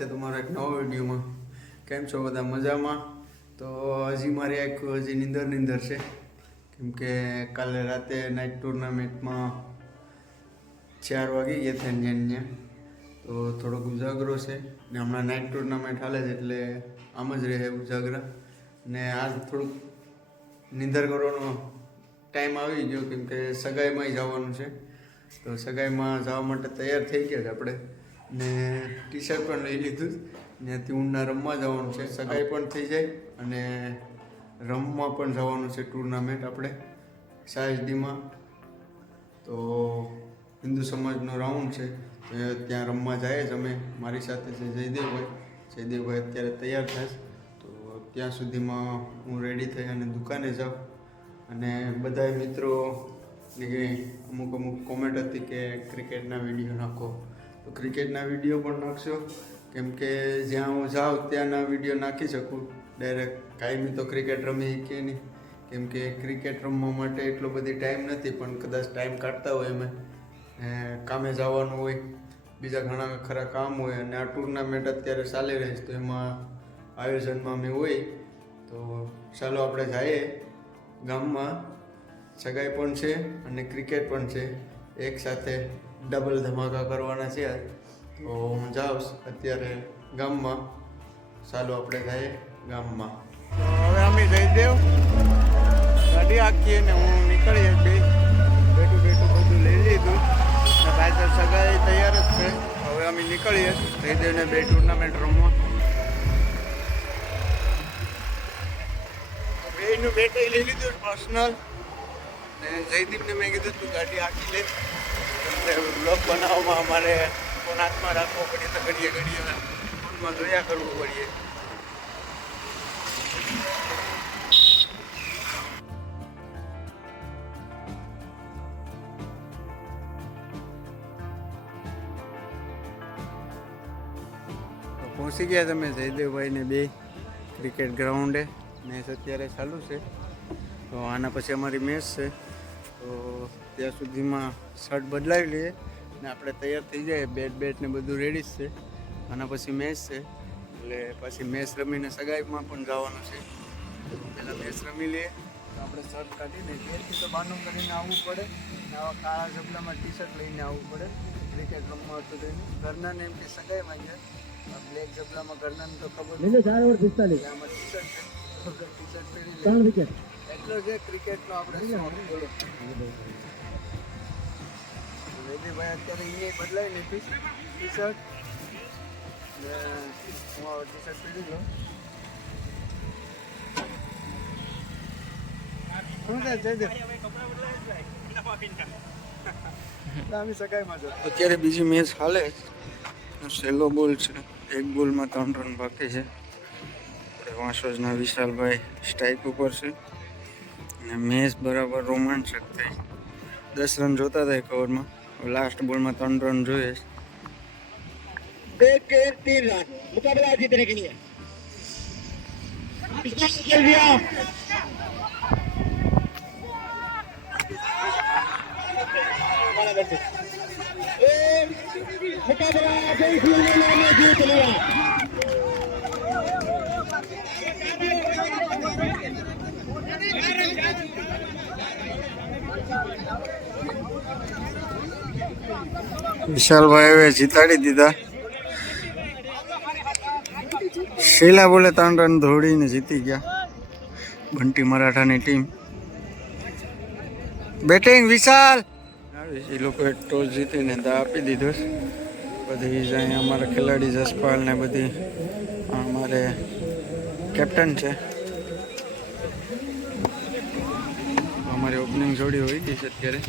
છે તમારા એક નવા વિડીયોમાં. કેમ છો બધા? મજામાં? તો હજી મારી એક હજી નિંદર નિંદર છે. કેમ કે કાલે રાતે નાઇટ ટુર્નામેન્ટમાં ચાર વાગી ગયા હતા ત્યાં તો થોડોક ઉજાગરો છે. ને હમણાં નાઇટ ટુર્નામેન્ટ હાલે છે એટલે આમ જ રહે ઉજાગરા. ને આજ થોડુંક નિંદર કરવાનો ટાઈમ આવી ગયો કેમ કે સગાઈમાં જવાનું છે. તો સગાઈમાં જવા માટે તૈયાર થઈ ગયા છે આપણે. ને ટી શર્ટ પણ લઈ લીધું. ત્યાંથી ઊંડા રમવા જવાનું છે. સગાઈ પણ થઈ જાય અને રમવા પણ જવાનું છે ટુર્નામેન્ટ આપણે સાયસડીમાં તો હિન્દુ સમાજનો રાઉન્ડ છે. તો ત્યાં રમવા જાય જ અમે. મારી સાથે છે જયદેવભાઈ જયદેવભાઈ અત્યારે તૈયાર થાય તો ત્યાં સુધીમાં હું રેડી થઈ અને દુકાને જાઉં. અને બધા મિત્રો ને અમુક અમુક કોમેન્ટ હતી કે ક્રિકેટના વીડિયો નાખો. તો ક્રિકેટના વીડિયો પણ નાખશો. કેમ કે જ્યાં હું જાઉં ત્યાંના વીડિયો નાખી શકું. ડાયરેક્ટ કાયમી તો ક્રિકેટ રમી કે નહીં. કેમ કે ક્રિકેટ રમવા માટે એટલો બધી ટાઈમ નથી, પણ કદાચ ટાઈમ કાઢતા હોય અમે. કામે જવાનું હોય, બીજા ઘણા ખરા કામ હોય અને આ ટુર્નામેન્ટ અત્યારે ચાલી રહી છે, તો એમાં આયોજનમાં અમે હોય. તો ચાલો આપણે જઈએ. ગામમાં સગાઈ પણ છે અને ક્રિકેટ પણ છે. એક સાથે ડબલ ધમાકા કરવાના છે તો હું જાઉં અત્યારે ગામમાં. ચાલો આપણે જઈએ ગામમાં. હવે અમે જઈ દેવ. ગાડી આખીએ ને હું નીકળીએ બે. બેઠું બેઠું બધું લઈ લીધું. ને પાછળ સગાઈ તૈયાર જ છે. હવે અમે નીકળીએ. જયદેવને બે ટુર્નામેન્ટ રમવા. બેનું બેટે લઈ લીધું પર્સનલ ને જયદીપને મેં કીધું તું ગાડી આખી લે. એટલે બ્લોગ બનાવવામાં અમારે ફોન હાથમાં રાખવો પડે તો ઘડીએ ઘડીએ ફોનમાં જોયા કરવું પડીએ. પહોંચી ગયા તમે જયદેવભાઈને બે ક્રિકેટ ગ્રાઉન્ડે. મેચ અત્યારે ચાલુ છે. તો આના પછી અમારી મેચ છે. તો ત્યાં સુધીમાં શર્ટ બદલાવી લઈએ ને આપણે તૈયાર થઈ જાય બેટ બેટ ને બધું રેડી જ છે. આના પછી મેચ છે. એટલે પછી મેચ રમીને સગાઈમાં પણ જવાનું છે. પહેલાં મેચ રમી લઈએ. તો આપણે શર્ટ કાઢીને ઘેરથી તો બાનું કરીને આવવું પડે. ને આવા કાળા ઝબલામાં ટી શર્ટ લઈને આવવું પડે. ક્રિકેટ રમવા હતું તેનું ઘરનાને એમ કે સગાઈમાં ગયા. બ્લેક ઝબલામાં ઘરનાને તો ખબર નહીં ચાર ઓવર પિસ્તાલીસ. આમાં ટી શર્ટ ટી શર્ટ પહેરી એટલો છે ક્રિકેટનો આપણે શોખ. વેદીભાઈ અત્યારે એ બદલાઈ લીધી. ટી શર્ટ હું ટી શર્ટ પહેરી લઉં. અત્યારે બીજી મેચ હાલે સેલો બોલ છે. એક બોલમાં ત્રણ રન બાકી છે. વાંસોજના વિશાલભાઈ સ્ટ્રાઇક ઉપર છે. અને મેચ બરાબર રોમાંચક થઈ. દસ રન જોતા હતા એક ઓવરમાં લાસ્ટ બોલમાં ત્રણ રન જોઈએ एक के तीन रन मुकाबला जीतने के लिए खेल दिया ए, मुकाबला जय श्री राम ने जीत लिया વિશાલભાઈ હવે જીતાડી દીધા. શેલા બોલે ત્રણ રન ધોડીને જીતી ગયા. બંટી મરાઠાની ટીમ. બેટિંગ વિશાલ. એ લોકોએ ટોસ જીતીને દા આપી દીધો બધી જ અહીંયા અમારા ખેલાડી જસપાલ ને બધી અમારે કેપ્ટન છે. અમારી ઓપનિંગ જોડી હોય ગઈ છે અત્યારે.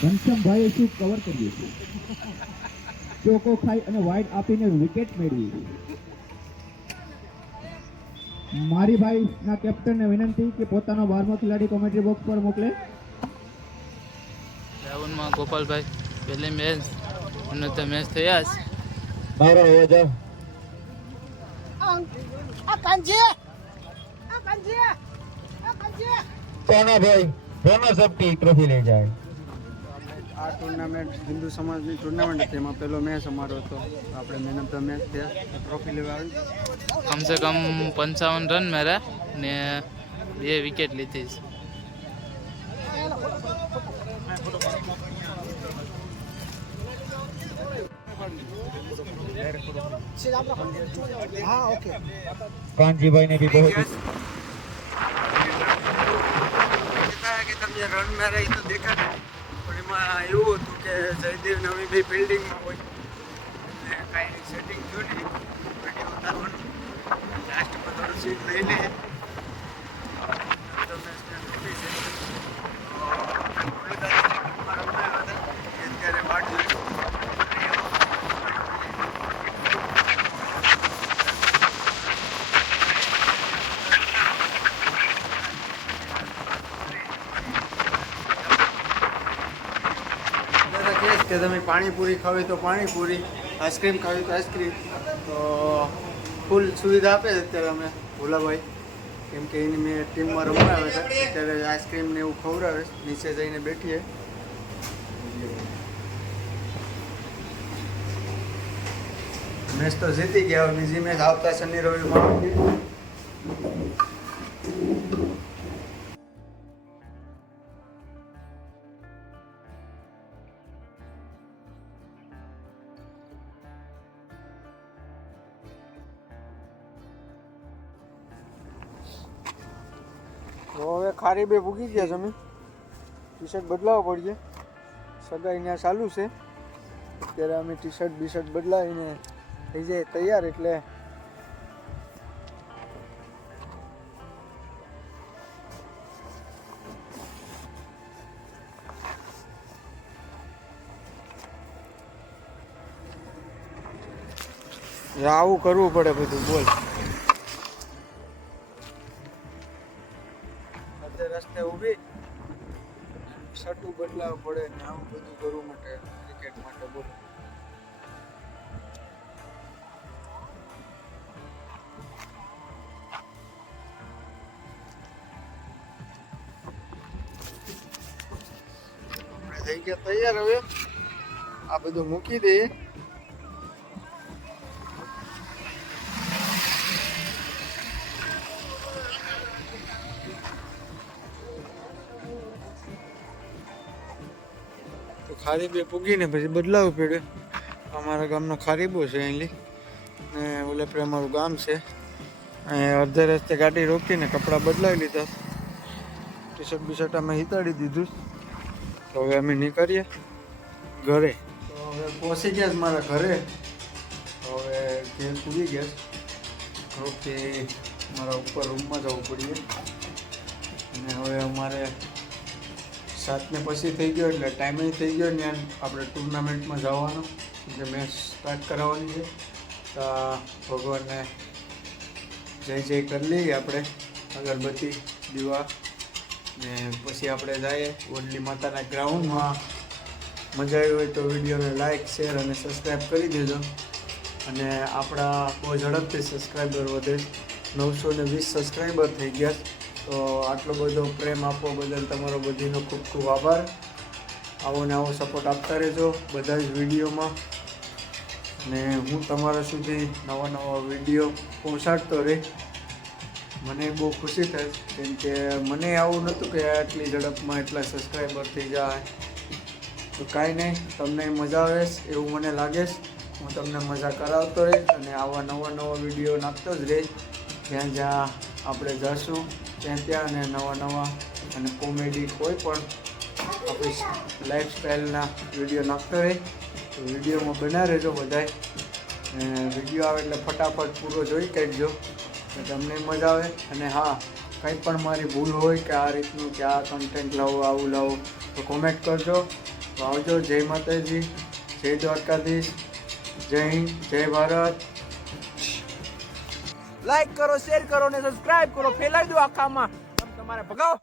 ઘનશ્યામભાઈએ શું કવર કર્યું છે? ચોકો ખાઈ અને વાઇડ આપીને વિકેટ મેળવી મારી ભાઈ ના કેપ્ટનને વિનંતી કે પોતાનો બારમો ખેલાડી કોમેન્ટ્રી બોક્સ પર મોકલે. રાવણમાં ગોપાલભાઈ, પહેલી મેચ એમને તો મેચ થયા જ. બહાર હોવા આ કાંજી ભાઈ રનર્સ અપ ટી ટ્રોફી લઈ જાય. આ ટુર્નામેન્ટ હિન્દુ સમાજની ટુર્નામેન્ટ હતી. એમાં પહેલો મેચ અમારો હતો. આપણે મેન ઓફ ધ મેચ થયા ટ્રોફી લેવા આવી. કમ સે કમ પંચાવન રન મેરા ને બે વિકેટ લીધી છે. ઓકે કાનજીભાઈ ને બી બહુ દેખાય કે તમને રન માર્યા એ તો દેખાડે પણ એમાં એવું હતું કે જયદેવ નવી બે બિલ્ડિંગમાં હોય કાંઈ સેટિંગ થયું નહીં. વીડિયો ઉતારવાનું. લાસ્ટ પર થોડું સીટ લઈ લે તો મેચને તૂટી છે તો આપણે કોલકાતા ક્રિકેટમાં રમવા આવ્યા હતા કે અત્યારે વાટ જોઈ દાદા કહે છે કે તમે પાણીપુરી ખાવી તો પાણીપુરી, આઈસ્ક્રીમ ખાવી તો આઈસ્ક્રીમ. તો ફૂલ સુવિધા આપે છે અત્યારે અમે ભોલાભાઈ. કેમ કે એની મેં ટીમમાં રમવા છે અત્યારે આઈસ્ક્રીમ ને એવું ખવડાવે નીચે જઈને બેઠીએ મેચ તો જીતી ગયા બીજી મેચ આવતા શનિ રવિ તો ખારી બે ભૂગી ગયા અમે. ટી શર્ટ બદલાવવા પડશે. સગાઈ ત્યાં ચાલુ છે. ત્યારે અમે ટી શર્ટ બી શર્ટ બદલાવીને થઈ જાય તૈયાર એટલે આવું કરવું પડે બધું, બોલ. અડધે રસ્તે ઊભી. સટું બદલાવવું પડે ને આવું બધું કરવું માટે ક્રિકેટ માટે બોલો. થઈ ગયા તૈયાર હવે. આ બધું મૂકી દઈએ. ખારીબે પૂગીને પછી બદલાવવું પડ્યું. અમારા ગામનો ખારીબો છે અહીંલી. ને ઓલે પર અમારું ગામ છે. અડધે રસ્તે ગાડી રોકીને કપડાં બદલાવી લીધા. ટી શર્ટ બી શર્ટ અમે હિતાડી દીધું. તો હવે અમે નીકળીએ ઘરે. તો હવે પહોંચી ગયા મારા ઘરે. હવે ઘેર પૂરી ગયા ઘરોથી મારા ઉપર રૂમમાં જવું પડીએ. અને હવે અમારે સાતને પછી થઈ ગયો એટલે ટાઈમે થઈ ગયો ને આપણે ટુર્નામેન્ટમાં જવાનો, જે મેચ સ્ટાર્ટ કરાવવાની છે. તો ભગવાનને જય જય કરી લઈએ આપણે, અગરબત્તી, દીવા ને પછી આપણે જઈએ વડલી માતાના ગ્રાઉન્ડમાં. મજા આવી હોય તો વિડીયોને લાઇક શેર અને સબસ્ક્રાઈબ કરી દેજો. અને આપણા બહુ ઝડપથી સબસ્ક્રાઈબર વધે નવસો ને વીસ સબસ્ક્રાઈબર થઈ ગયા તો આટલો બધો પ્રેમ આપવા બદલ તમારો બધીનો ખૂબ ખૂબ આભાર. આવો ને આવો સપોર્ટ આપતા રહેજો બધા જ વિડીયોમાં. ને હું તમારા સુધી નવા નવા વીડિયો પહોંચાડતો રહે. મને બહુ ખુશી થાય કેમ કે મને આવું નહોતું કે આટલી ઝડપમાં એટલા સબસ્ક્રાઈબર થઈ જાય. તો કાંઈ નહીં, તમને મજા આવે એવું મને લાગેશ હું તમને મજા કરાવતો રહીશ અને આવા નવા નવા વીડિયો નાખતો જ રહીશ. જ્યાં જ્યાં આપણે જઈશું ત્યાં ત્યાં અને નવા નવા અને કોમેડી કોઈ પણ આપણી લાઈફસ્ટાઈલના વીડિયો નાખતો રહે. તો વિડીયોમાં બના રહેજો બધાય. વીડિયો આવે એટલે ફટાફટ પૂરો જોઈ કાઢજો. તો તમને મજા આવે. અને હા, કંઈ પણ મારી ભૂલ હોય કે આ રીતનું કે આ કન્ટેન્ટ લાવો, આવું લાવો, તો કોમેન્ટ કરજો. તો આવજો. જય માતાજી. જય દ્વારકાધીશ. જય હિન્દ. જય ભારત. લાઈક કરો શેર કરો ને સબસ્ક્રાઇબ કરો. ફેલાવી દો આખામાં. તમારે ભગાવો.